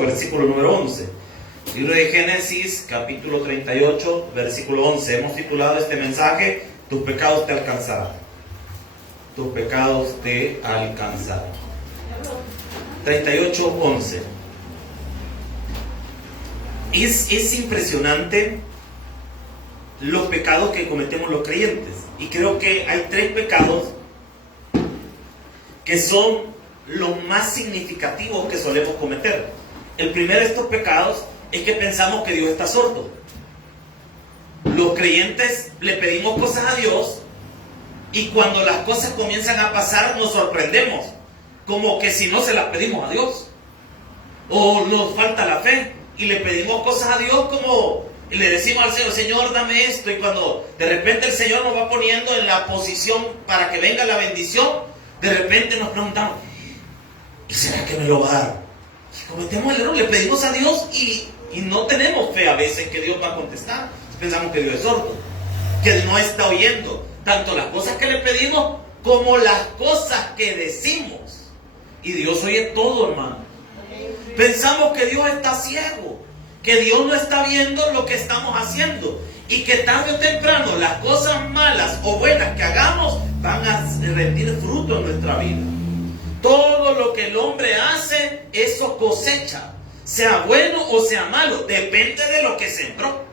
versículo número 11. Libro de Génesis, capítulo 38, versículo 11. Hemos titulado este mensaje: tus pecados te alcanzarán. Tus pecados te alcanzarán. 38, 11. Es impresionante los pecados que cometemos los creyentes. Y creo que hay 3 pecados que son los más significativos que solemos cometer. El primero de estos pecados es que pensamos que Dios está sordo. Los creyentes le pedimos cosas a Dios y cuando las cosas comienzan a pasar nos sorprendemos, como que si no se las pedimos a Dios, o nos falta la fe y le pedimos cosas a Dios como le decimos al Señor: Señor, dame esto, y cuando de repente el Señor nos va poniendo en la posición para que venga la bendición, de repente nos preguntamos: ¿y será que me lo va a dar? Y cometemos el error, le pedimos a Dios y no tenemos fe a veces que Dios va a contestar. Pensamos que Dios es sordo, que no está oyendo tanto las cosas que le pedimos como las cosas que decimos. Y Dios oye todo, hermano. Pensamos que Dios está ciego, que Dios no está viendo lo que estamos haciendo y que tarde o temprano las cosas malas o buenas que hagamos van a rendir fruto en nuestra vida. Todo lo que el hombre hace, eso cosecha, sea bueno o sea malo, depende de lo que sembró.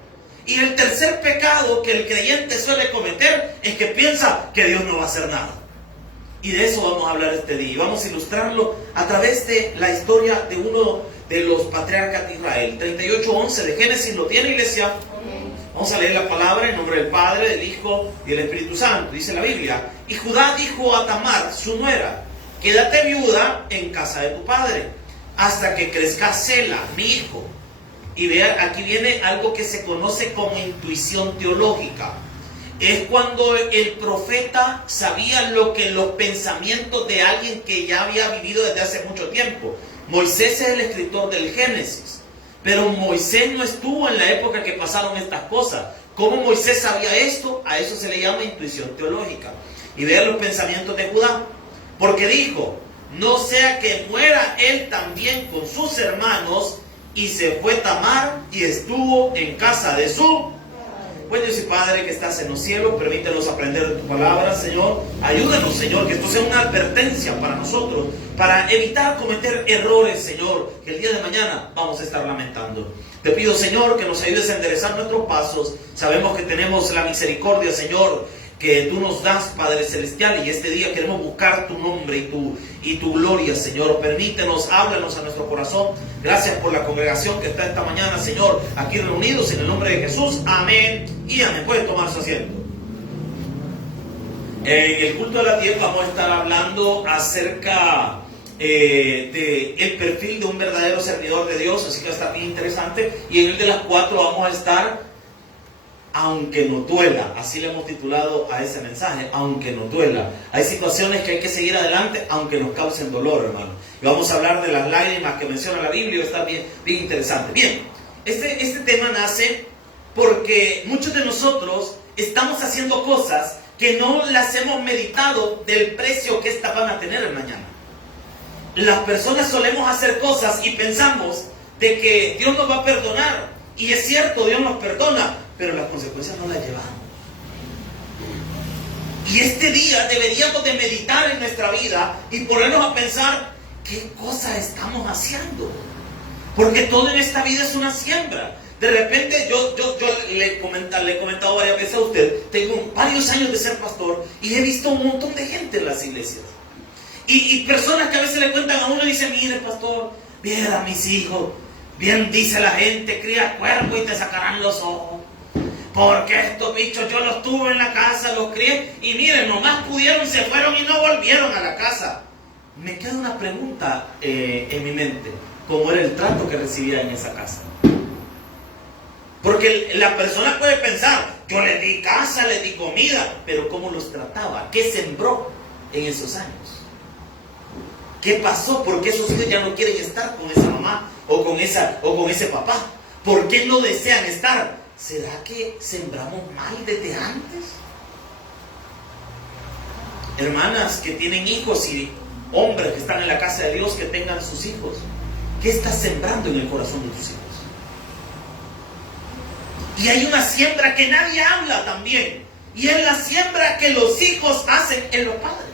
Y el tercer pecado que el creyente suele cometer es que piensa que Dios no va a hacer nada. Y de eso vamos a hablar este día. Y vamos a ilustrarlo a través de la historia de uno de los patriarcas de Israel. 38:11 de Génesis. ¿Lo tiene, iglesia? Vamos a leer la palabra en nombre del Padre, del Hijo y del Espíritu Santo. Dice la Biblia: y Judá dijo a Tamar, su nuera: quédate viuda en casa de tu padre, hasta que crezca Sela, mi hijo. Y vean, aquí viene algo que se conoce como intuición teológica. Es cuando el profeta sabía lo que los pensamientos de alguien que ya había vivido desde hace mucho tiempo. Moisés es el escritor del Génesis, pero Moisés no estuvo en la época que pasaron estas cosas. ¿Cómo Moisés sabía esto? A eso se le llama intuición teológica. Y vean los pensamientos de Judá. Porque dijo: no sea que muera él también con sus hermanos. Y se fue Tamar y estuvo en casa de su... Pues Dios y Padre que estás en los cielos, permítenos aprender de tu palabra, Señor. Ayúdanos, Señor, que esto sea una advertencia para nosotros, para evitar cometer errores, Señor, que el día de mañana vamos a estar lamentando. Te pido, Señor, que nos ayudes a enderezar nuestros pasos. Sabemos que tenemos la misericordia, Señor, que tú nos das, Padre Celestial, y este día queremos buscar tu nombre y tu gloria, Señor. Permítenos, háblanos a nuestro corazón. Gracias por la congregación que está esta mañana, Señor, aquí reunidos en el nombre de Jesús. Amén y amén. Pueden tomar su asiento. En el culto de las 10 vamos a estar hablando acerca del perfil de un verdadero servidor de Dios, así que está bien interesante. Y en el de las 4 vamos a estar aunque no duela, así le hemos titulado a ese mensaje, aunque no duela. Hay situaciones que hay que seguir adelante, aunque nos causen dolor, hermano. Y vamos a hablar de las lágrimas que menciona la Biblia, está bien interesante. Bien, este tema nace porque muchos de nosotros estamos haciendo cosas que no las hemos meditado del precio que estas van a tener el mañana. Las personas solemos hacer cosas y pensamos de que Dios nos va a perdonar. Y es cierto, Dios nos perdona, pero las consecuencias no las llevamos. Y este día deberíamos de meditar en nuestra vida y ponernos a pensar qué cosas estamos haciendo. Porque todo en esta vida es una siembra. De repente yo le he comentado varias veces a usted, tengo varios años de ser pastor y he visto un montón de gente en las iglesias. Y personas que a veces le cuentan a uno y dicen: mire, pastor, viera a mis hijos, bien dice la gente, cría cuervo y te sacarán los ojos. Porque estos bichos yo los tuve en la casa, los crié y miren, nomás pudieron, se fueron y no volvieron a la casa. Me queda una pregunta en mi mente: ¿cómo era el trato que recibía en esa casa? Porque la persona puede pensar: yo le di casa, le di comida, pero ¿cómo los trataba? ¿Qué sembró en esos años? ¿Qué pasó? ¿Por qué esos hijos ya no quieren estar con esa mamá o con ese papá? ¿Por qué no desean estar? ¿Será que sembramos mal desde antes? Hermanas que tienen hijos y hombres que están en la casa de Dios, que tengan sus hijos, ¿Qué estás sembrando en el corazón de tus hijos? Y hay una siembra que nadie habla también. Y es la siembra que los hijos hacen en los padres.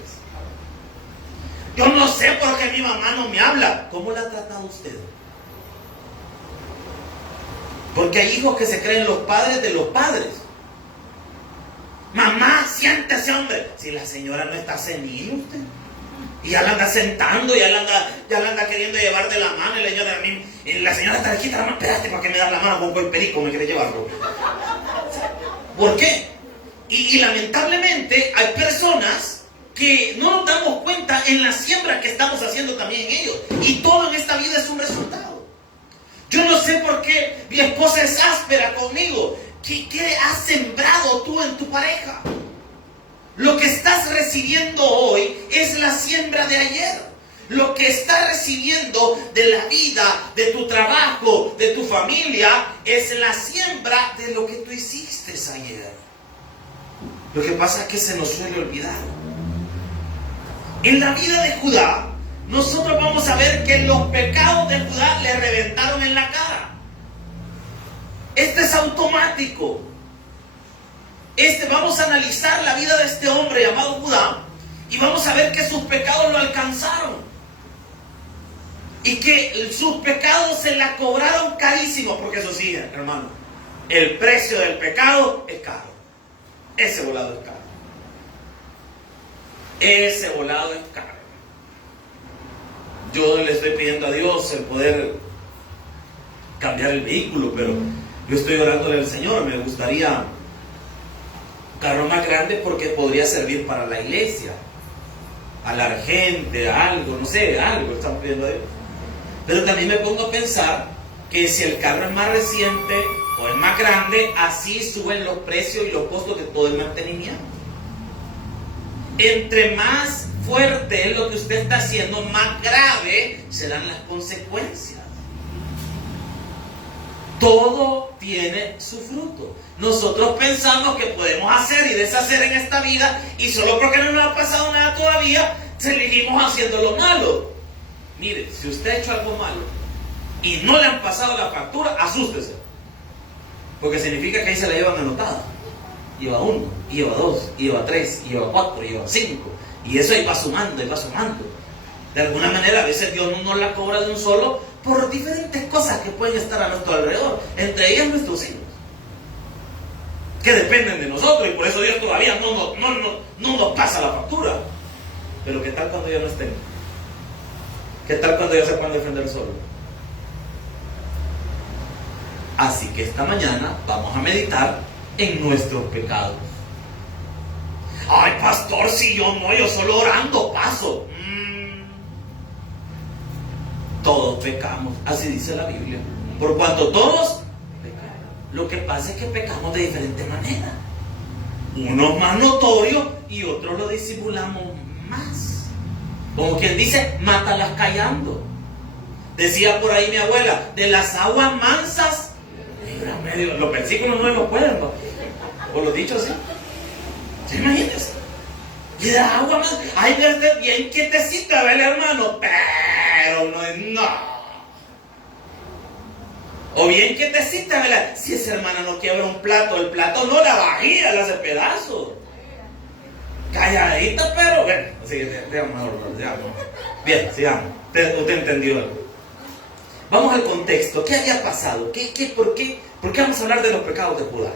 Yo no sé por qué mi mamá no me habla. ¿Cómo la ha tratado usted? Porque hay hijos que se creen los padres de los padres. Mamá, siéntese, hombre. Si la señora no está senil, usted. Y ya la anda sentando, ya la anda queriendo llevar de la mano. Y la señora está aquí, la mano, espérate, ¿para qué me das la mano? Con el perico me quiere llevarlo. ¿Por qué? Y lamentablemente hay personas que no nos damos cuenta en la siembra que estamos haciendo también en ellos. Y todo en esta vida es un resultado. Yo no sé por qué mi esposa es áspera conmigo. ¿Qué has sembrado tú en tu pareja? Lo que estás recibiendo hoy es la siembra de ayer. Lo que estás recibiendo de la vida, de tu trabajo, de tu familia, es la siembra de lo que tú hiciste ayer. Lo que pasa es que se nos suele olvidar. En la vida de Judá, nosotros vamos a ver que los pecados de Judá le reventaron en la cara. Este es automático. Vamos a analizar la vida de este hombre llamado Judá y vamos a ver que sus pecados lo alcanzaron y que sus pecados se la cobraron carísimo, porque eso sí, hermano, el precio del pecado es caro. Ese volado es caro. Ese volado es caro. Yo le estoy pidiendo a Dios el poder cambiar el vehículo, pero yo estoy orándole al Señor. Me gustaría carro más grande porque podría servir para la iglesia, a la gente, a algo, no sé, algo estamos pidiendo a Dios. Pero también me pongo a pensar que si el carro es más reciente o es más grande, así suben los precios y los costos de todo el mantenimiento. Entre más fuerte es lo que usted está haciendo, más grave serán las consecuencias. Todo tiene su fruto. Nosotros pensamos que podemos hacer y deshacer en esta vida y solo porque no nos ha pasado nada todavía, seguimos haciendo lo malo. Mire, si usted ha hecho algo malo y no le han pasado la factura, asústese. Porque significa que ahí se la llevan anotada. Lleva 1, y lleva 2, y lleva 3, y lleva 4, y lleva 5. Y eso ahí va sumando, y va sumando. De alguna manera, a veces Dios no nos la cobra de un solo por diferentes cosas que pueden estar a nuestro alrededor. Entre ellas nuestros hijos, que dependen de nosotros. Y por eso Dios todavía no nos pasa la factura. Pero ¿qué tal cuando ya no estén? ¿Qué tal cuando ya se puedan defender solos? Así que esta mañana vamos a meditar en nuestros pecados. Ay, pastor, si yo solo orando paso. Todos pecamos, así dice la Biblia. Por cuanto todos pecamos. Lo que pasa es que pecamos de diferente manera. Unos más notorios y otros lo disimulamos más. Como quien dice, mátalas callando. Decía por ahí mi abuela, de las aguas mansas, medio, los versículos no los pueden, ¿no? O los dichos así. ¿Se imagínense? Y de agua más, ay, desde bien quietecita, ¿verdad, hermano? Pero no. O bien quietecita, ¿verdad? Si esa hermana no quiebra un plato, el plato no, la vajilla, la hace pedazos. Calladita, pero bueno. Así que digamos. Bien, sigamos. Usted entendió algo. Vamos al contexto. ¿Qué había pasado? ¿Por qué vamos a hablar de los pecados de Judá?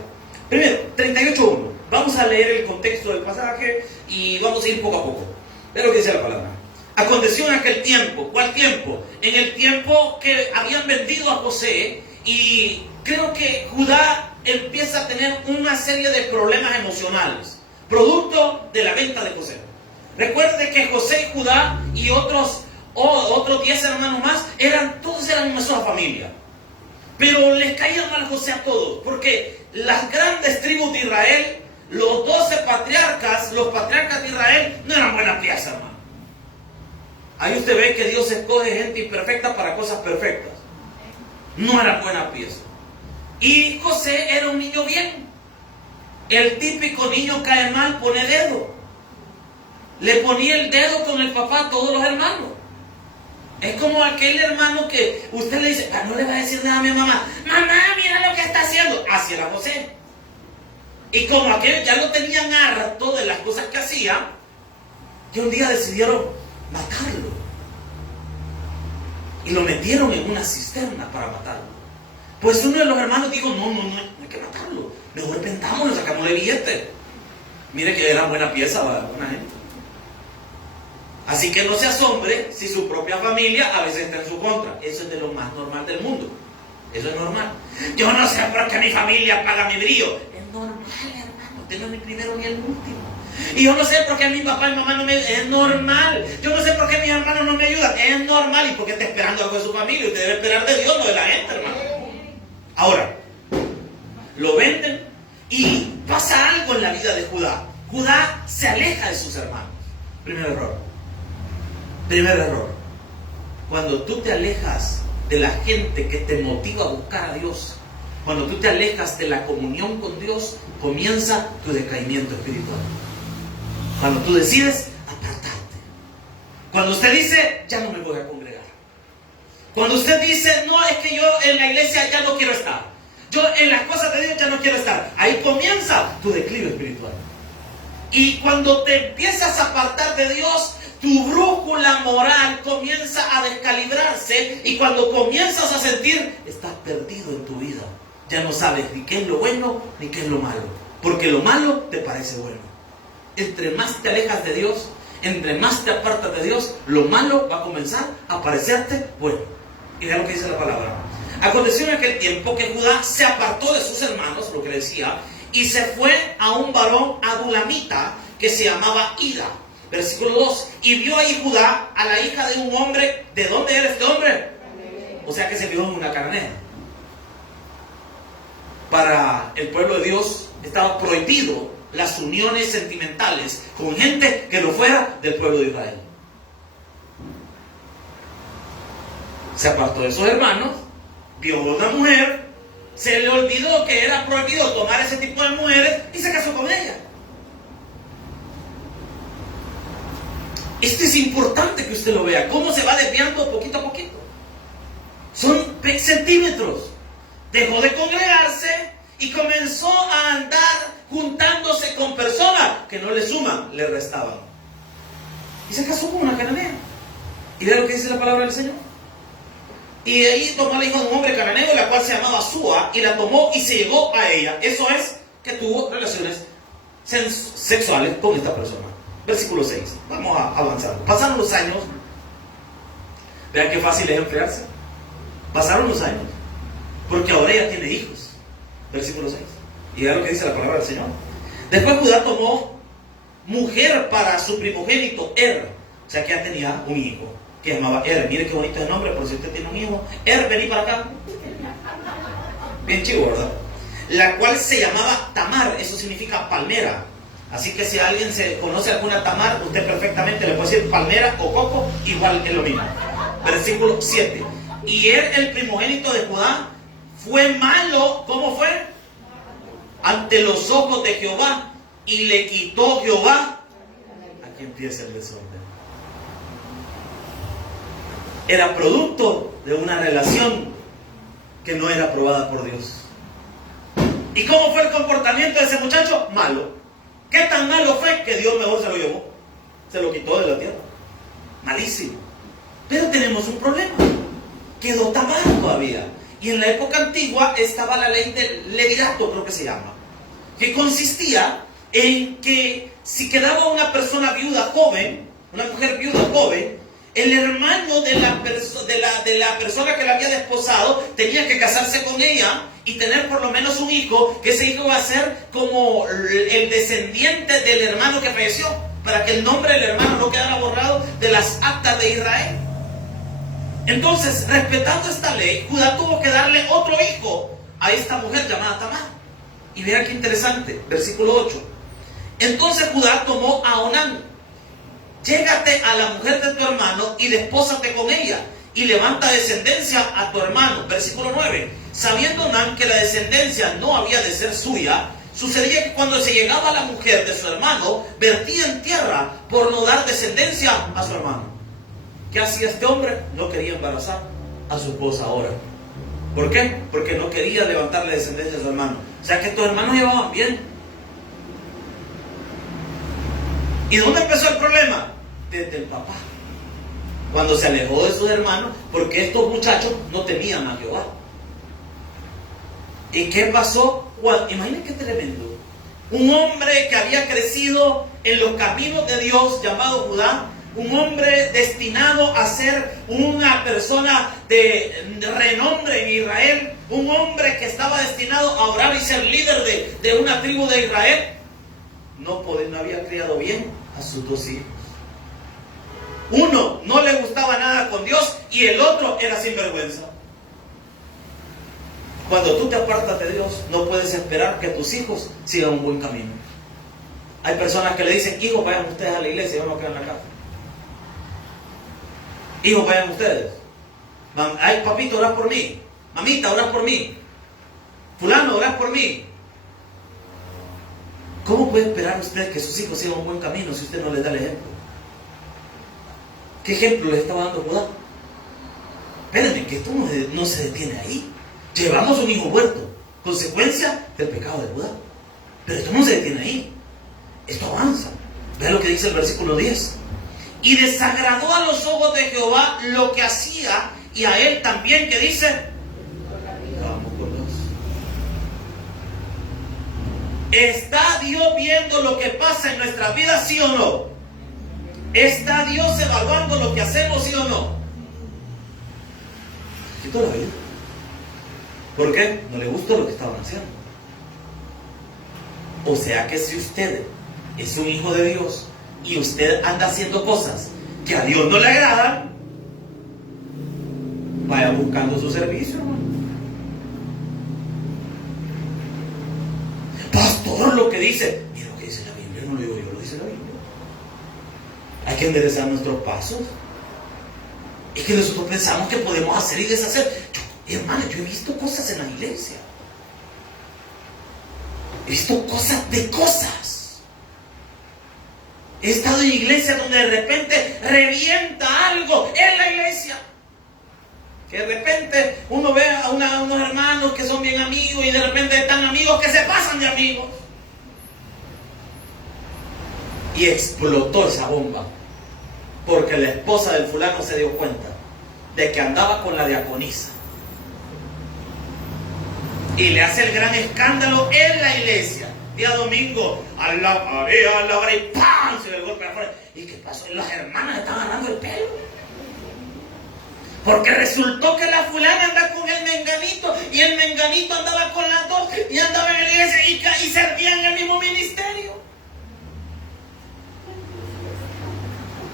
Primero, 38.1. Vamos a leer el contexto del pasaje y vamos a ir poco a poco. Ve lo que dice la palabra. Aconteció en aquel tiempo. ¿Cuál tiempo? En el tiempo que habían vendido a José, y creo que Judá empieza a tener una serie de problemas emocionales, producto de la venta de José. Recuerde que José y Judá y otros 10 hermanos más, todos eran una sola familia. Pero les caía mal José a todos, porque las grandes tribus de Israel, los 12 patriarcas, los patriarcas de Israel, no eran buena pieza, hermano. Ahí usted ve que Dios escoge gente imperfecta para cosas perfectas. No era buena pieza. Y José era un niño bien. El típico niño cae mal, pone dedo. Le ponía el dedo con el papá a todos los hermanos. Es como aquel hermano que usted le dice, no le va a decir nada a mi mamá. Mamá, mira lo que está haciendo. Así era José. Y como aquel ya lo tenían harto de las cosas que hacía, que un día decidieron matarlo. Y lo metieron en una cisterna para matarlo. Pues uno de los hermanos dijo, no hay que matarlo. Mejor vendámoslo, sacámosle billete. Mire que era buena pieza, buena gente. Así que no se asombre si su propia familia a veces está en su contra. Eso es de lo más normal del mundo. Eso es normal. Yo no sé por qué mi familia paga mi brillo. Es normal, hermano. Usted no es ni primero ni el último. Y yo no sé por qué mi papá y mamá no me... Es normal. Yo no sé por qué mis hermanos no me ayudan. Es normal. ¿Y por qué está esperando algo de su familia? Usted debe esperar de Dios, no de la gente, hermano. Ahora, lo venden y pasa algo en la vida de Judá. Judá se aleja de sus hermanos. Primer error. Primer error. Cuando tú te alejas de la gente que te motiva a buscar a Dios, cuando tú te alejas de la comunión con Dios, comienza tu decaimiento espiritual. Cuando tú decides apartarte. Cuando usted dice, ya no me voy a congregar. Cuando usted dice, no, es que yo en la iglesia ya no quiero estar. Yo en las cosas de Dios ya no quiero estar. Ahí comienza tu declive espiritual. Y cuando te empiezas a apartar de Dios, tu brújula moral comienza a descalibrarse, y cuando comienzas a sentir, estás perdido en tu vida. Ya no sabes ni qué es lo bueno ni qué es lo malo, porque lo malo te parece bueno. Entre más te alejas de Dios, entre más te apartas de Dios, lo malo va a comenzar a parecerte bueno. Y vean lo que dice la palabra. Aconteció en aquel tiempo que Judá se apartó de sus hermanos, lo que decía, y se fue a un varón adulamita que se llamaba Ida. Versículo 2. Y vio ahí Judá a la hija de un hombre. ¿De dónde era este hombre? O sea que se vio en una cananea. Para el pueblo de Dios estaba prohibido las uniones sentimentales con gente que no fuera del pueblo de Israel. Se apartó de sus hermanos, vio a una mujer, se le olvidó que era prohibido tomar ese tipo de mujeres y se casó con ella. Esto es importante que usted lo vea, cómo se va desviando poquito a poquito. Son centímetros. Dejó de congregarse y comenzó a andar juntándose con personas que no le suman, le restaban. Y se casó con una cananea. Y vea lo que dice la palabra del Señor. Y de ahí tomó la hija de un hombre cananeo, la cual se llamaba Súa, y la tomó y se llegó a ella. Eso es, que tuvo relaciones sexuales con esta persona. Versículo 6. Vamos a avanzar. Pasaron los años. Vean qué fácil es enfriarse. Pasaron los años. Porque ahora ella tiene hijos. Versículo 6. Y vean lo que dice la palabra del Señor. Después Judá tomó mujer para su primogénito Er. O sea que ya tenía un hijo que llamaba Er. Mire qué bonito el nombre, por si usted tiene un hijo. Er, vení para acá. Bien chivo, ¿verdad? La cual se llamaba Tamar. Eso significa palmera. Así que si alguien se conoce alguna Tamar, usted perfectamente le puede decir palmera o coco, igual es lo mismo. Versículo 7. Y él, el primogénito de Judá, fue malo. ¿Cómo fue? Ante los ojos de Jehová, y le quitó Jehová. Aquí empieza el desorden. Era producto de una relación que no era aprobada por Dios. ¿Y cómo fue el comportamiento de ese muchacho? Malo. ¿Qué tan malo fue que Dios mejor se lo llevó? Se lo quitó de la tierra. Malísimo. Pero tenemos un problema. Quedó Tamar todavía. Y en la época antigua estaba la ley del levirato, creo que se llama, que consistía en que si quedaba una persona viuda joven, una mujer viuda joven, el hermano de la persona que la había desposado tenía que casarse con ella y tener por lo menos un hijo, que ese hijo iba a ser como el descendiente del hermano que falleció, para que el nombre del hermano no quedara borrado de las actas de Israel. Entonces, respetando esta ley, Judá tuvo que darle otro hijo a esta mujer llamada Tamar. Y vean qué interesante, versículo 8. Entonces Judá tomó a Onán. Llégate a la mujer de tu hermano y despósate con ella, y levanta descendencia a tu hermano. Versículo 9. Sabiendo Onán que la descendencia no había de ser suya, sucedía que cuando se llegaba a la mujer de su hermano, vertía en tierra por no dar descendencia a su hermano. ¿Qué hacía este hombre? No quería embarazar a su esposa ahora. ¿Por qué? Porque no quería levantarle descendencia a su hermano. O sea que estos hermanos llevaban bien. ¿Y dónde empezó el problema? Desde el papá. Cuando se alejó de sus hermanos, porque estos muchachos no temían a Jehová. ¿Y qué pasó? Imaginen qué tremendo. Un hombre que había crecido en los caminos de Dios, llamado Judá, un hombre destinado a ser una persona de renombre en Israel, un hombre que estaba destinado a orar y ser líder de una tribu de Israel, no había criado bien a sus dos hijos. Uno no le gustaba nada con Dios y el otro era sinvergüenza. Cuando tú te apartas de Dios, no puedes esperar que tus hijos sigan un buen camino. Hay personas que le dicen: hijos, vayan ustedes a la iglesia, yo me quedo en la casa. Hijos, vayan ustedes. Ay, papito, orás por mí. Mamita, orás por mí. Fulano, orás por mí. ¿Cómo puede esperar usted que sus hijos sigan un buen camino si usted no les da el ejemplo? ¿Qué ejemplo les estaba dando Judá? Espérenme, que esto no se detiene ahí. Llevamos un hijo muerto, consecuencia del pecado de Judá. Pero esto no se detiene ahí. Esto avanza. Vean lo que dice el versículo 10. Y desagradó a los ojos de Jehová lo que hacía, y a él también, que dice: vamos con Dios. ¿Está Dios viendo lo que pasa en nuestras vidas, sí o no? ¿Está Dios evaluando lo que hacemos, sí o no? Quito la vida. ¿Por qué? No le gustó lo que estaban haciendo. O sea que si usted es un hijo de Dios y usted anda haciendo cosas que a Dios no le agradan, vaya buscando su servicio, hermano. Pastor, lo que dice, mira lo que dice la Biblia, no lo digo yo, lo dice la Biblia. Hay que enderezar nuestros pasos. Es que nosotros pensamos que podemos hacer y deshacer. Hermano, yo he visto cosas en la iglesia. He visto cosas de cosas. He estado en iglesias donde de repente revienta algo en la iglesia. Que de repente uno ve a unos hermanos que son bien amigos y de repente están amigos que se pasan de amigos. Y explotó esa bomba. Porque la esposa del fulano se dio cuenta de que andaba con la diaconisa. Y le hace el gran escándalo en la iglesia. Día domingo, alabaré, y ¡pam! Se le golpea afuera. ¿Y qué pasó? Las hermanas están agarrando el pelo. Porque resultó que la fulana anda con el menganito y el menganito andaba con las dos y andaba en la iglesia y servían en el mismo ministerio.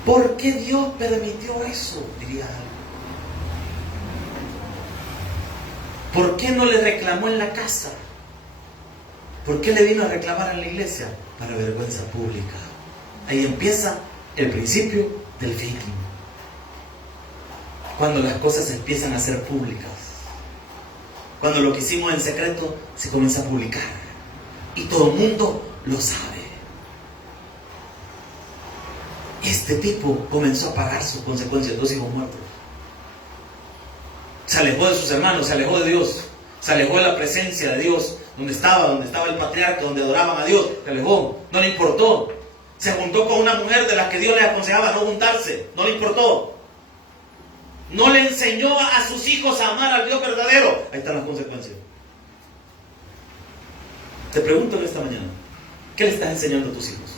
¿Por qué Dios permitió eso? Diría alguien. ¿Por qué no le reclamó en la casa? ¿Por qué le vino a reclamar en la iglesia? Para vergüenza pública. Ahí empieza el principio del fin. Cuando las cosas empiezan a ser públicas. Cuando lo que hicimos en secreto se comienza a publicar. Y todo el mundo lo sabe. Este tipo comenzó a pagar sus consecuencias. 2 hijos muertos. Se alejó de sus hermanos, se alejó de Dios, se alejó de la presencia de Dios, donde estaba el patriarca, donde adoraban a Dios, se alejó, no le importó. Se juntó con una mujer de la que Dios le aconsejaba no juntarse, no le importó. No le enseñó a sus hijos a amar al Dios verdadero. Ahí están las consecuencias. Te pregunto en esta mañana, ¿qué le estás enseñando a tus hijos?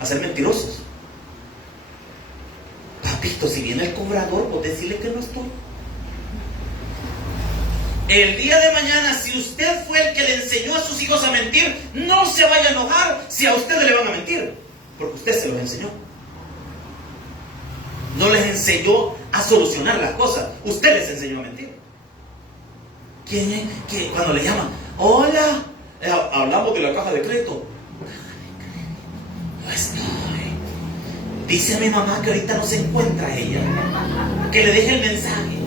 ¿A ser mentirosos? Papito, si viene el cobrador, vos decirle que no estoy. El día de mañana, si usted fue el que le enseñó a sus hijos a mentir, no se vaya a enojar si a ustedes le van a mentir, porque usted se los enseñó. No les enseñó a solucionar las cosas, usted les enseñó a mentir. ¿Quién es? ¿Quién? Cuando le llaman, hola, hablamos de la caja de crédito. No estoy. Dice a mi mamá que ahorita no se encuentra ella, que le deje el mensaje.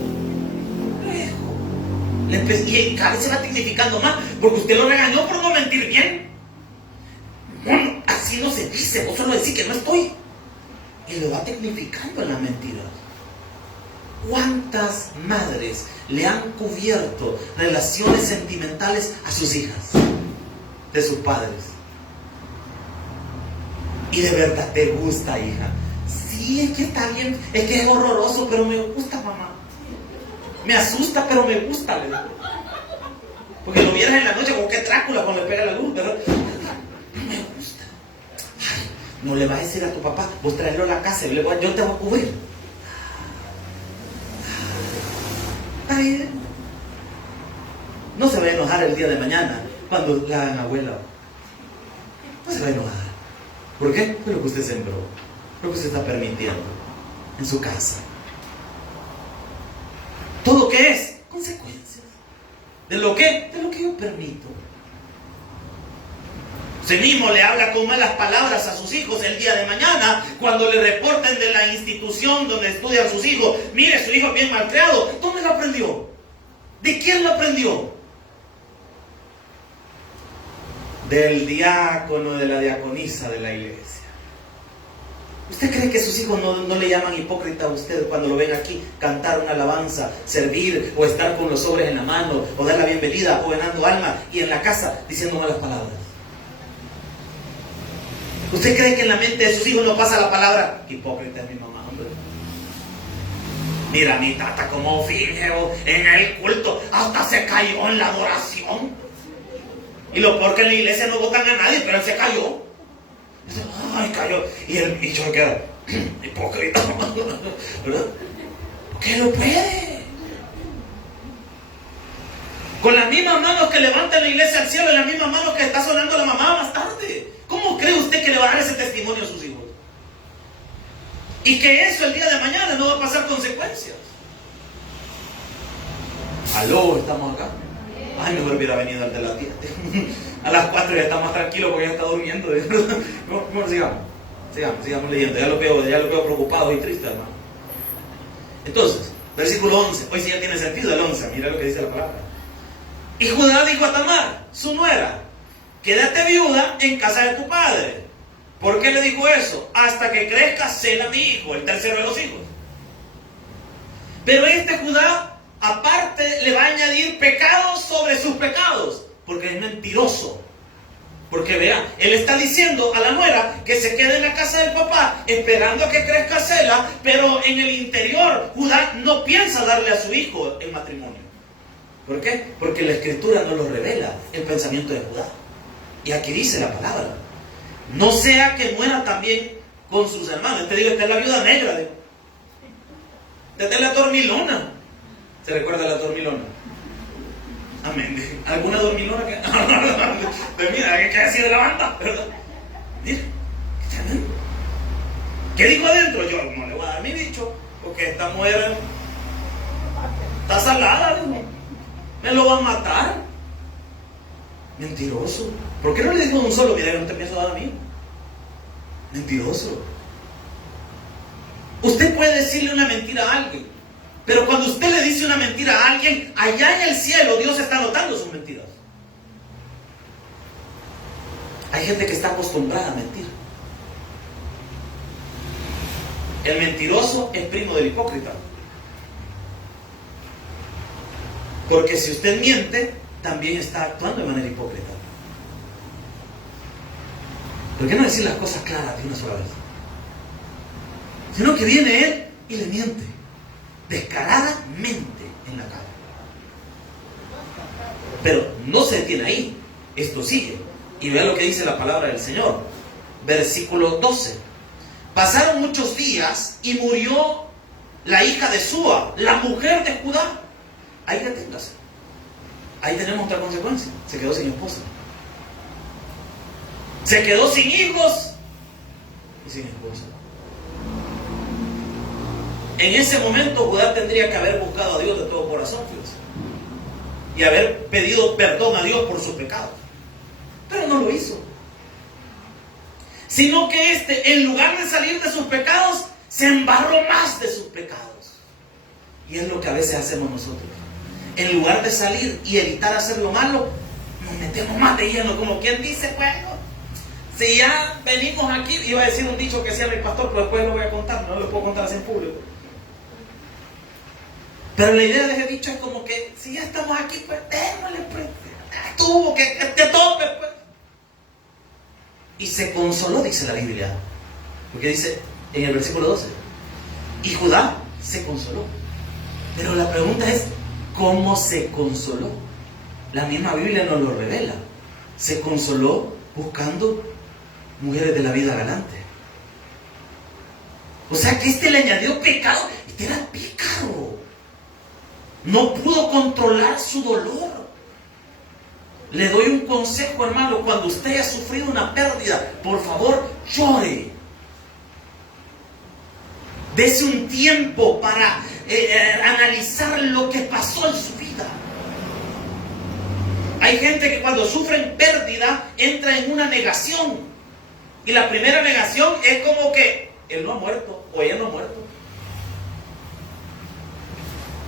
Y cada vez se va tecnificando más, porque usted lo regañó por no mentir bien. Bueno, así no se dice, vos solo decís que no estoy. Y lo va tecnificando en las mentiras. ¿Cuántas madres le han cubierto relaciones sentimentales a sus hijas de sus padres? Y de verdad te gusta, hija. Sí, es que está bien, es que es horroroso, pero me gusta, mamá. Me asusta, pero me gusta, le digo. Porque lo vieras en la noche como que Drácula cuando le pega la luz, ¿verdad? No me gusta. Ay, no le vas a decir a tu papá, vos traerlo a la casa y yo te voy a cubrir. Ay, no se va a enojar el día de mañana cuando la hagan abuela. No se va a enojar. ¿Por qué? Por lo que usted sembró, lo que usted está permitiendo en su casa. ¿Todo qué es? Consecuencias. ¿De lo qué? De lo que yo permito. Usted mismo le habla con malas palabras a sus hijos el día de mañana, cuando le reporten de la institución donde estudian sus hijos. Mire, su hijo es bien malcriado. ¿Dónde lo aprendió? ¿De quién lo aprendió? Del diácono, de la diaconisa de la iglesia. ¿Usted cree que sus hijos no le llaman hipócrita a usted cuando lo ven aquí cantar una alabanza, servir o estar con los sobres en la mano o dar la bienvenida o ganando alma y en la casa diciendo malas palabras? ¿Usted cree que en la mente de sus hijos no pasa la palabra hipócrita es mi mamá, hombre? Mira mi tata como finge en el culto, hasta se cayó en la adoración. Y lo peor que en la iglesia no votan a nadie, pero él se cayó. Ay, cayó. Y el bicho queda hipócrita, ¿verdad? ¿Qué lo puede? Con las mismas manos que levanta la iglesia al cielo y las mismas manos que está sonando la mamá más tarde. ¿Cómo cree usted que le va a dar ese testimonio a sus hijos? Y que eso el día de mañana no va a pasar consecuencias. Aló, estamos acá. Ay, mejor hubiera venido al de la tía. A las 4 ya está más tranquilo porque ya está durmiendo. Bueno, sigamos leyendo. Ya lo veo preocupado y triste, hermano. Entonces, versículo 11. Hoy sí ya tiene sentido el 11. Mira lo que dice la palabra. Y Judá dijo a Tamar, su nuera: quédate viuda en casa de tu padre. ¿Por qué le dijo eso? Hasta que crezca Sela mi hijo, el tercero de los hijos. Pero este Judá, aparte, le va a añadir pecados sobre sus pecados, porque es mentiroso. Porque vea, él está diciendo a la nuera que se quede en la casa del papá, esperando a que crezca Sela, pero en el interior Judá no piensa darle a su hijo el matrimonio. ¿Por qué? Porque la escritura no lo revela, el pensamiento de Judá. Y aquí dice la palabra: no sea que muera también con sus hermanos. Te digo, esta es la viuda negra. Esta es la dormilona. ¿Se recuerda la dormilona? Amén. ¿Alguna dormilona que? Mira, que así de la banda, ¿verdad? Mira, ¿qué dijo adentro? Yo no le voy a dar mi dicho, porque esta mujer está salada, ¿no? Me lo va a matar. Mentiroso. ¿Por qué no le dijo de un solo? Mira, no te pienso dar a mí. Mentiroso. Usted puede decirle una mentira a alguien, pero cuando usted le dice una mentira a alguien, allá en el cielo Dios está notando sus mentiras. Hay gente que está acostumbrada a mentir. El mentiroso es primo del hipócrita. Porque si usted miente, también está actuando de manera hipócrita. ¿Por qué no decir las cosas claras de una sola vez? Sino que viene él y le miente descaradamente en la cara. Pero no se detiene ahí. Esto sigue. Y vea lo que dice la palabra del Señor. Versículo 12. Pasaron muchos días y murió la hija de Súa, la mujer de Judá. Ahí deténgase. Ahí tenemos otra consecuencia. Se quedó sin esposa. Se quedó sin hijos y sin esposa. En ese momento Judá tendría que haber buscado a Dios de todo corazón, fíjense, y haber pedido perdón a Dios por sus pecados. Pero no lo hizo. Sino que en lugar de salir de sus pecados, se embarró más de sus pecados. Y es lo que a veces hacemos nosotros. En lugar de salir y evitar hacer lo malo, nos metemos más de lleno, como quien dice, bueno, si ya venimos aquí, iba a decir un dicho que decía mi pastor, pero después lo voy a contar, no lo puedo contar así en público. Pero la idea de ese dicho es como que si ya estamos aquí, pues démosle, pues, tuvo que te tope, pues. Y se consoló, dice la Biblia, porque dice en el versículo 12, y Judá se consoló. Pero la pregunta es, ¿cómo se consoló? La misma Biblia nos lo revela. Se consoló buscando mujeres de la vida galante. O sea que este le añadió pecado. Este era pícaro. No pudo controlar su dolor. Le doy un consejo, hermano. Cuando usted haya sufrido una pérdida, por favor, llore. Dese un tiempo para analizar lo que pasó en su vida. Hay gente que cuando sufren pérdida entra en una negación. Y la primera negación es como que él no ha muerto o ella no ha muerto.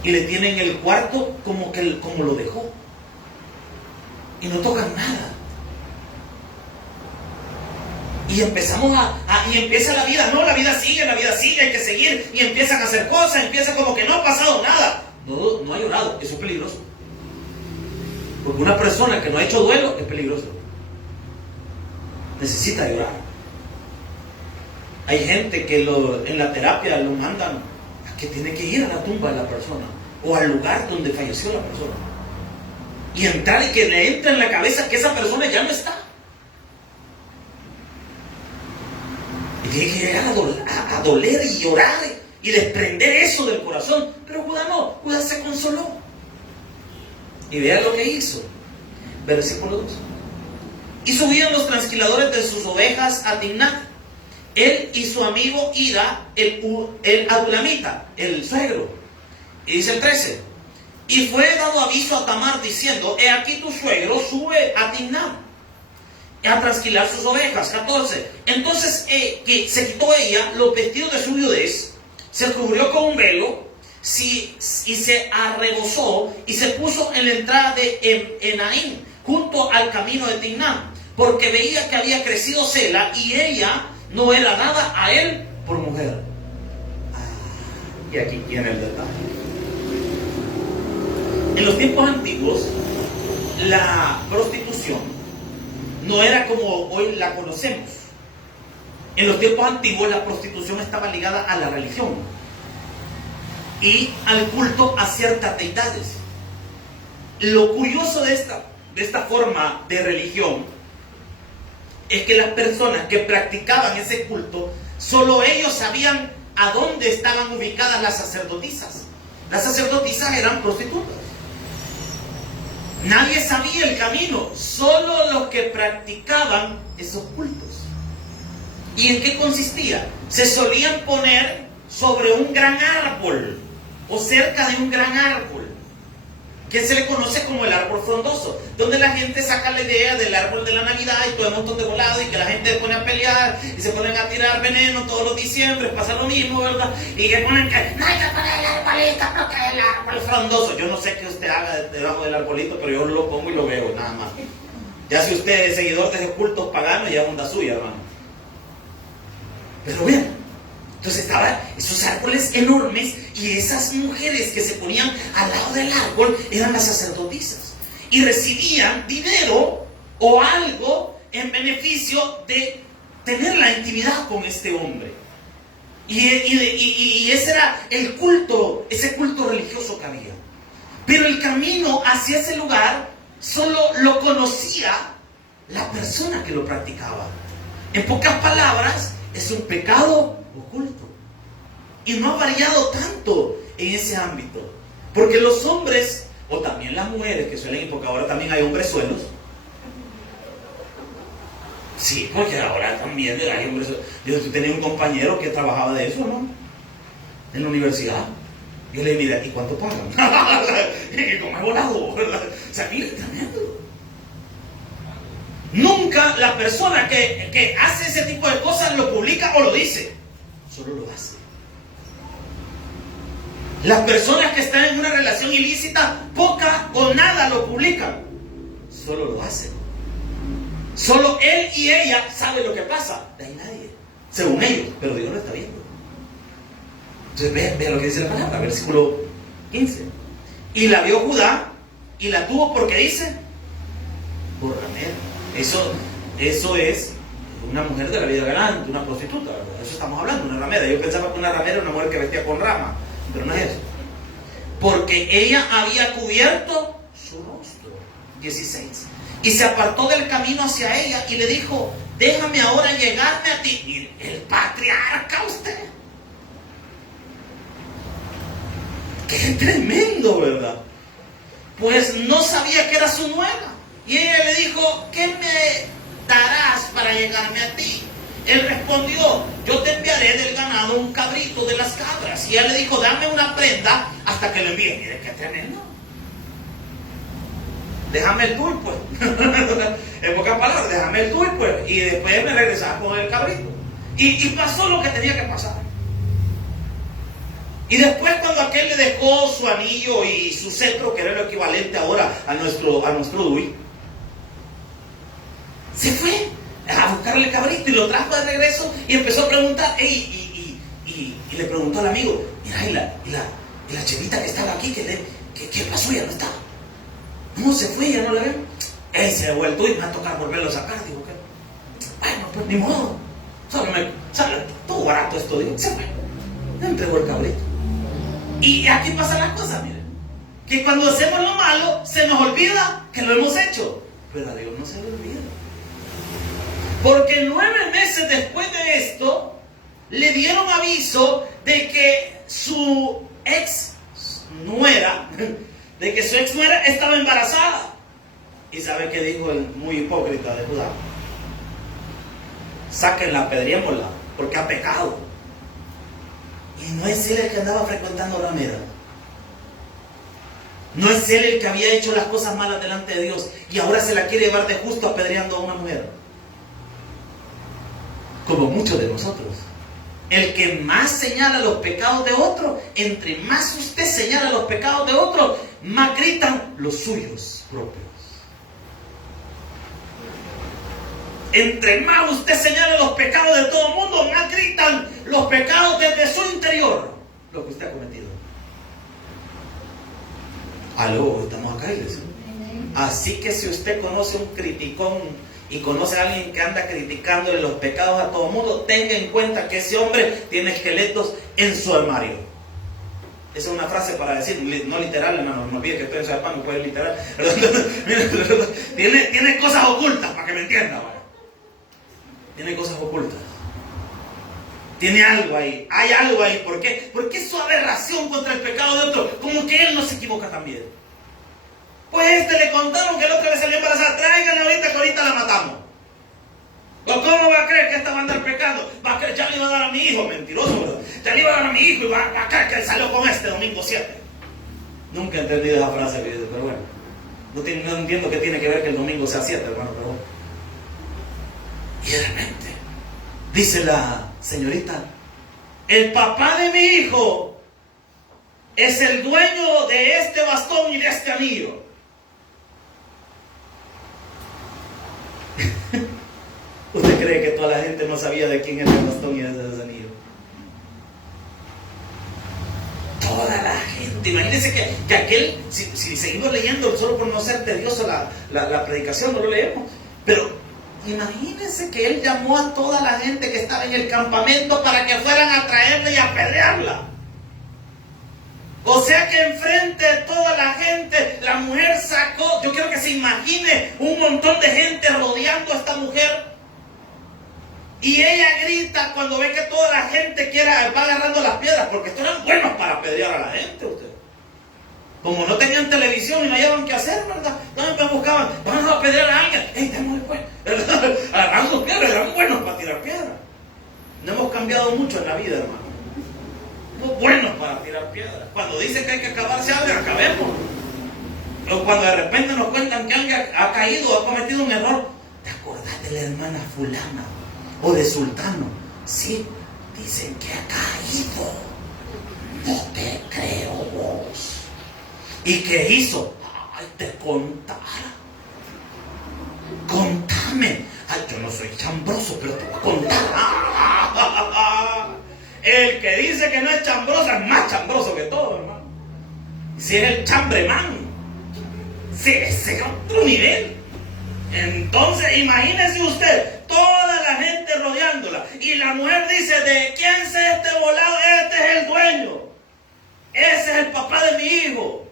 Y le tienen el cuarto como lo dejó. Y no tocan nada. Y empezamos y empieza la vida. No, la vida sigue, hay que seguir. Y empiezan a hacer cosas, empieza como que no ha pasado nada. No ha llorado, eso es peligroso. Porque una persona que no ha hecho duelo es peligroso. Necesita llorar. Hay gente que en la terapia lo mandan a que tiene que ir a la tumba de la persona o al lugar donde falleció la persona. Y entrar y que le entre en la cabeza que esa persona ya no está. Y tiene que llegar a doler y llorar y desprender eso del corazón. Pero Judá no, Judá se consoló. Y vea lo que hizo. Versículo 2. Y subían los transquiladores de sus ovejas a Timnat, él y su amigo Ira, el adulamita, el suegro. Y dice el 13. Y fue dado aviso a Tamar diciendo: he aquí tu suegro sube a Timnat a transquilar sus ovejas. 14. Entonces que se quitó ella los vestidos de su viudez, se cubrió con un velo y se arrebozó y se puso en la entrada de Enaim, junto al camino de Timnat, porque veía que había crecido Sela y ella no era dada a él por mujer. Y aquí tiene el detalle. En los tiempos antiguos, la prostitución no era como hoy la conocemos. En los tiempos antiguos, la prostitución estaba ligada a la religión y al culto a ciertas deidades. Lo curioso de esta forma de religión es que las personas que practicaban ese culto, solo ellos sabían a dónde estaban ubicadas las sacerdotisas. Las sacerdotisas eran prostitutas. Nadie sabía el camino, solo los que practicaban esos cultos. ¿Y en qué consistía? Se solían poner sobre un gran árbol o cerca de un gran árbol, que se le conoce como el árbol frondoso, donde la gente saca la idea del árbol de la Navidad y todo el montón de volado, y que la gente se pone a pelear y se ponen a tirar veneno todos los diciembre, pasa lo mismo, ¿verdad? Y que ponen que no hay que poner el arbolito porque el árbol frondoso. Yo no sé qué usted haga debajo del arbolito, pero yo lo pongo y lo veo, nada más. Ya si usted es seguidor de esos cultos paganos, ya es onda suya, hermano. Pero bien, entonces estaban esos árboles enormes y esas mujeres que se ponían al lado del árbol eran las sacerdotisas y recibían dinero o algo en beneficio de tener la intimidad con este hombre. Y ese era el culto, ese culto religioso que había. Pero el camino hacia ese lugar solo lo conocía la persona que lo practicaba. En pocas palabras, es un pecado oculto. Y no ha variado tanto en ese ámbito. Porque los hombres, o también las mujeres que suelen ir, porque ahora también hay hombres suelos. Sí, porque ahora también hay hombres suelos. Yo tenía un compañero que trabajaba de eso, ¿no? En la universidad. Yo le dije, mira, ¿y cuánto pagan? Y como he volado, ¿verdad? O sea, mire, tremendo. Nunca la persona que hace ese tipo de cosas lo publica o lo dice. Solo lo hace. Las personas que están en una relación ilícita, poca o nada lo publican. Solo lo hacen. Solo él y ella saben lo que pasa. De ahí nadie. Según ellos, pero Dios lo está viendo. Entonces vea lo que dice la palabra, versículo 15. Y la vio Judá y la tuvo porque dice, por ramera. Eso es una mujer de la vida galante, una prostituta, ¿verdad? Eso estamos hablando, una ramera. Yo pensaba que una ramera era una mujer que vestía con rama, pero no es eso. Porque ella había cubierto su rostro. 16. Y se apartó del camino hacia ella y le dijo, déjame ahora llegarme a ti. Y el patriarca usted. Qué tremendo, ¿verdad? Pues no sabía que era su nuera. Y ella le dijo, ¿qué me darás para llegarme a ti? Él respondió, yo te enviaré del ganado un cabrito de las cabras. Y ella le dijo, dame una prenda hasta que lo envíe. Mire qué tremendo. Déjame el tour, pues. En pocas palabras, déjame el tour, pues. Y después me regresaba con el cabrito. Y pasó lo que tenía que pasar. Y después, cuando aquel le dejó su anillo y su cetro, que era lo equivalente ahora a nuestro DUI, se fue a buscarle el cabrito y lo trajo de regreso y empezó a preguntar. Y le preguntó al amigo, mira, y la chelita que estaba aquí, ¿qué pasó? Ya no está. No, se fue, ya no la ven. Él se ha vuelto y me va a tocar volverlo a sacar. Digo, ¿qué? Bueno, pues ni modo. Sale todo barato esto. Digo, se fue. Le entregó el cabrito. Y aquí pasan las cosas, miren. Que cuando hacemos lo malo, se nos olvida que lo hemos hecho. Pero a Dios no se le olvida. Porque 9 meses después de esto, le dieron aviso de que su ex nuera estaba embarazada. ¿Y sabe qué dijo el muy hipócrita de Judá? Sáquenla, apedreémosla, porque ha pecado. Y no es él el que andaba frecuentando ramera. No es él el que había hecho las cosas malas delante de Dios y ahora se la quiere llevar de justo apedreando a una mujer. Como muchos de nosotros. El que más señala los pecados de otro, entre más usted señala los pecados de otro, más gritan los suyos propios. Entre más usted señala los pecados de todo el mundo, más gritan los pecados desde su interior, lo que usted ha cometido. Aló, estamos acá, iglesia. Así que si usted conoce un criticón y conoce a alguien que anda criticándole los pecados a todo el mundo, tenga en cuenta que ese hombre tiene esqueletos en su armario. Esa es una frase para decir, no literal, hermano, no olvide que estoy en Zapán, no puede ser literal. Tiene cosas ocultas, para que me entienda, ¿vale? Tiene cosas ocultas. Tiene algo ahí, hay algo ahí. ¿Por qué? Porque es su aberración contra el pecado de otro, como que él no se equivoca también. Pues le contaron que el otro le salió embarazada. Tráiganle ahorita que ahorita la matamos. ¿O cómo va a creer que esta va a andar pecando? Va a creer, ya le iba a dar a mi hijo, mentiroso, ¿verdad? Ya le iba a dar a mi hijo y va a creer que él salió con este domingo 7. Nunca he entendido esa frase, pero bueno. No entiendo qué tiene que ver que el domingo sea 7, hermano, pero bueno. Y de repente, dice la señorita, el papá de mi hijo es el dueño de este bastón y de este anillo. ¿Usted cree que toda la gente no sabía de quién era el bastón y de ese anillo? Toda la gente. Imagínense que aquel, si seguimos leyendo, solo por no ser tedioso la predicación, no lo leemos. Pero imagínense que él llamó a toda la gente que estaba en el campamento para que fueran a traerla y a apedrearla. O sea que enfrente de toda la gente, la mujer sacó, yo quiero que se imagine un montón de gente rodeando a esta mujer. Y ella grita cuando ve que toda la gente va agarrando las piedras, porque estos eran buenos para apedrear a la gente, usted. Como no tenían televisión y no hallaban qué hacer, ¿verdad? Entonces buscaban, vamos a apedrear a alguien. ¡Ey, démosle pues! Agarrando piedras, eran buenos para tirar piedras. No hemos cambiado mucho en la vida, hermano. Somos buenos para tirar piedras. Cuando dicen que hay que acabarse algo, acabemos. Pero cuando de repente nos cuentan que alguien ha caído o ha cometido un error, ¿te acordás de la hermana fulana? O de sultano. Sí, dicen que ha caído. No te creo vos. ¿Y qué hizo? Ay, te contara. Contame. Ay, yo no soy chambroso, pero te voy a contar. El que dice que no es chambroso es más chambroso que todo, hermano. Si es el chambreman, si es otro nivel. Entonces, imagínese usted, toda la gente rodeándola. Y la mujer dice, ¿de quién es este volado? Este es el dueño. Ese es el papá de mi hijo.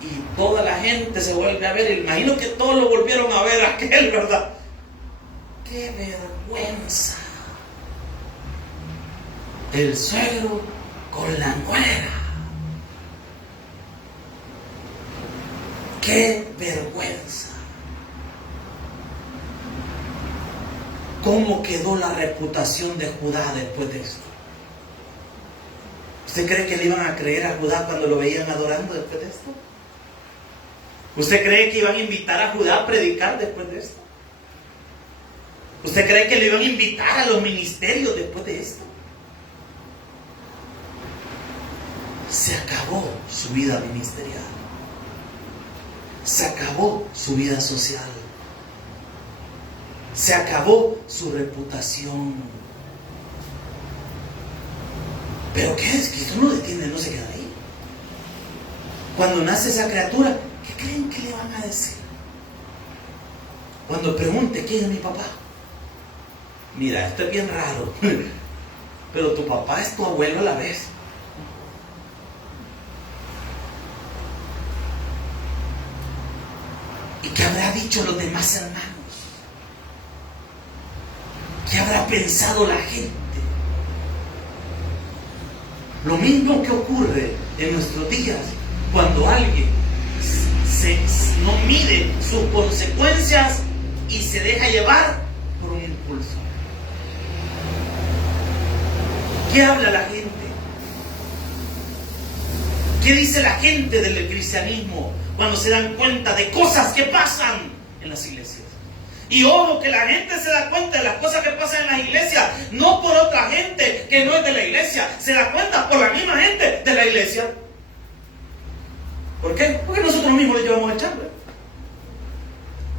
Y toda la gente se vuelve a ver. Imagino que todos lo volvieron a ver a aquel, ¿verdad? ¡Qué vergüenza! El suegro con la nuera. ¡Qué vergüenza! ¿Cómo quedó la reputación de Judá después de esto? ¿Usted cree que le iban a creer a Judá cuando lo veían adorando después de esto? ¿Usted cree que iban a invitar a Judá a predicar después de esto? ¿Usted cree que le iban a invitar a los ministerios después de esto? Se acabó su vida ministerial. Se acabó su vida social. Se acabó su reputación. ¿Pero qué es? Que esto no detiene, no se queda ahí. Cuando nace esa criatura, ¿qué creen que le van a decir? Cuando pregunte quién es mi papá. Mira, esto es bien raro, pero tu papá es tu abuelo a la vez. ¿Y qué habrá dicho los demás hermanos? ¿Qué habrá pensado la gente? Lo mismo que ocurre en nuestros días cuando alguien no mide sus consecuencias y se deja llevar por un impulso. ¿Qué habla la gente? ¿Qué dice la gente del cristianismo cuando se dan cuenta de cosas que pasan en las iglesias? Y ojo, que la gente se da cuenta de las cosas que pasan en las iglesias, no por otra gente que no es de la iglesia, se da cuenta por la misma gente de la iglesia. ¿Por qué? Porque nosotros mismos le llevamos el chambre.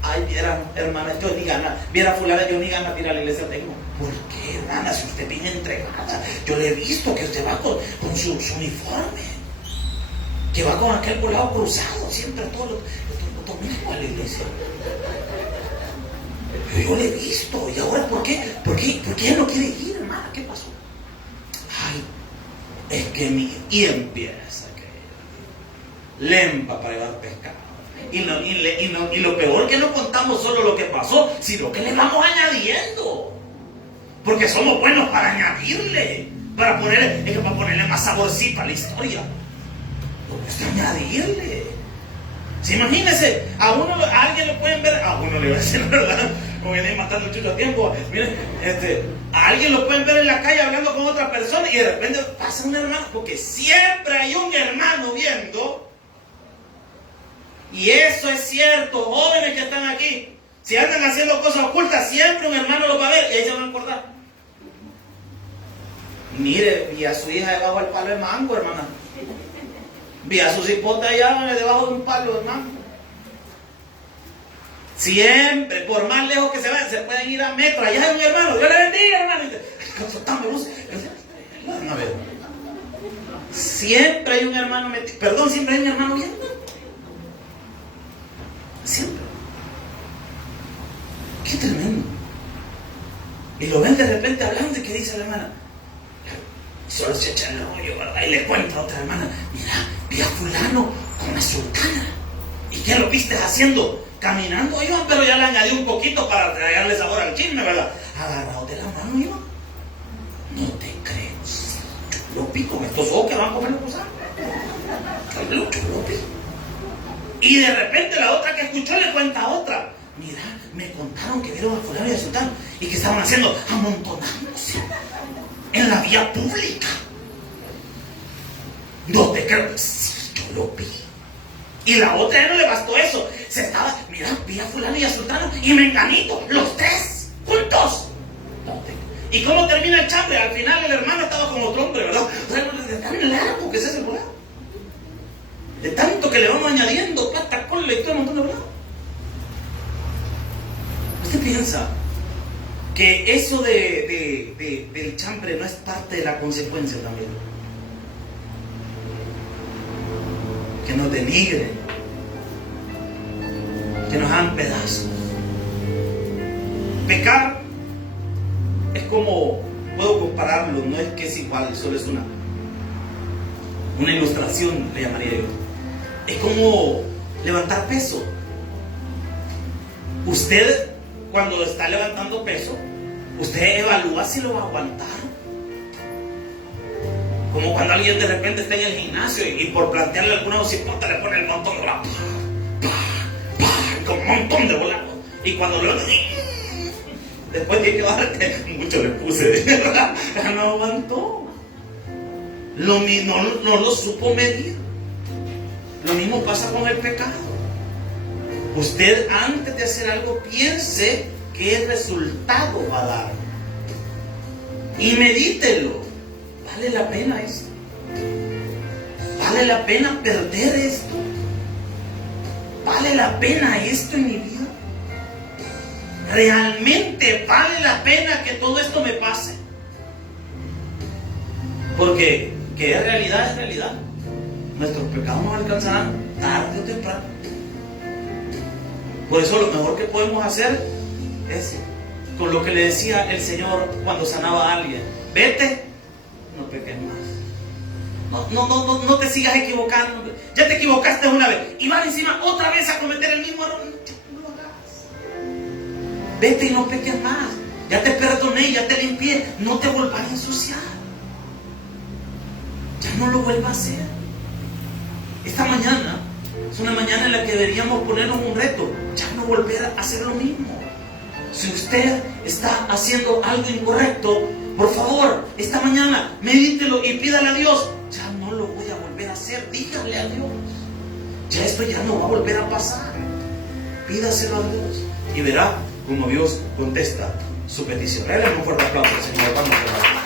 Ay, viera, hermana, yo ni gana, viera fulana, yo ni gana tirar a la iglesia tengo. ¿Por qué, hermana? Si usted viene entregada, yo le he visto que usted va con su uniforme, que va con aquel volado cruzado, siempre todos los domingos a la iglesia. Yo le he visto, y ahora ¿por qué? ¿Por qué ella no quiere ir, hermana? ¿Qué pasó? Ay, es que y empieza que lempa para llevar pescado. Y lo peor que no contamos solo lo que pasó, sino que le vamos añadiendo. Porque somos buenos para añadirle, para ponerle más saborcito a la historia. Pues añadirle. Si imagínense, a alguien lo pueden ver, a uno le va a decir, ¿verdad? Como viene matando el chucho a tiempo. Miren, a alguien lo pueden ver en la calle hablando con otra persona y de repente pasa un hermano, porque siempre hay un hermano viendo. Y eso es cierto, jóvenes que están aquí. Si andan haciendo cosas ocultas, siempre un hermano lo va a ver y ahí se van a acordar. Mire, vi a su hija debajo del palo de mango, hermana. Vi a su cipote allá debajo de un palo de mango. Siempre, por más lejos que se vayan, se pueden ir a metros. Allá hay un hermano, Dios le bendiga, hermano. A ver. Siempre hay un hermano metido. Perdón, siempre hay un hermano viendo. Siempre. Qué tremendo. Y lo ven de repente hablando y que dice la hermana. Solo se echa el rollo, ¿verdad? Y le cuenta a otra hermana, mira, vi a fulano con la sultana. ¿Y qué lo viste haciendo? Caminando iban, pero ya le añadí un poquito para darle sabor al chisme, ¿verdad? Agarrado de la mano iban. No te crees. Lo vi con estos ojos que van a comer los cosas. Lo vi. Y de repente la otra que escuchó le cuenta a otra. Mira, me contaron que vieron a fulano y a sultano y que estaban haciendo amontonándose en la vía pública. No te creo. Sí, yo lo vi. Y la otra ya no le bastó eso. Mira, vi a fulano y a sultano y menganito, los tres, juntos. ¿Y cómo termina el chambre? Al final el hermano estaba con otro hombre, ¿verdad? O sea, de tan largo que es ese volado. De tanto que le vamos añadiendo plata, cola y todo un montón de volado. ¿Usted piensa que eso del chambre no es parte de la consecuencia también? denigren, que nos hagan pedazos. Pecar es como, puedo compararlo, no es que es igual, solo es una ilustración, le llamaría yo. Es como levantar peso. Usted, cuando está levantando peso, usted evalúa si lo va a aguantar. Como cuando alguien de repente está en el gimnasio y por plantearle alguna bicicleta le pone el montón de bola, con un montón de bola. Y cuando lo después tiene que bajarte, mucho le puse, no aguantó. No lo supo medir. Lo mismo pasa con el pecado. Usted, antes de hacer algo, piense qué resultado va a dar y medítelo. ¿Vale la pena esto? ¿Vale la pena perder esto? ¿Vale la pena esto en mi vida? ¿Realmente vale la pena que todo esto me pase? Porque que es realidad, es realidad. Nuestros pecados nos alcanzarán tarde o temprano. Por eso lo mejor que podemos hacer es, con lo que le decía el Señor cuando sanaba a alguien: vete, no peques más. No te sigas equivocando. Ya te equivocaste una vez y vas encima otra vez a cometer el mismo error. No lo hagas. Vete y no peques más. Ya te perdoné, ya te limpié. No te vuelvas a ensuciar. Ya no lo vuelvas a hacer. Esta mañana es una mañana en la que deberíamos ponernos un reto: ya no volver a hacer lo mismo. Si usted está haciendo algo incorrecto, por favor, esta mañana medítelo y pídale a Dios: ya no lo voy a volver a hacer. Dígale a Dios: ya esto ya no va a volver a pasar. Pídaselo a Dios y verá cómo Dios contesta su petición. Dale un fuerte aplauso, Señor. Vamos a orar.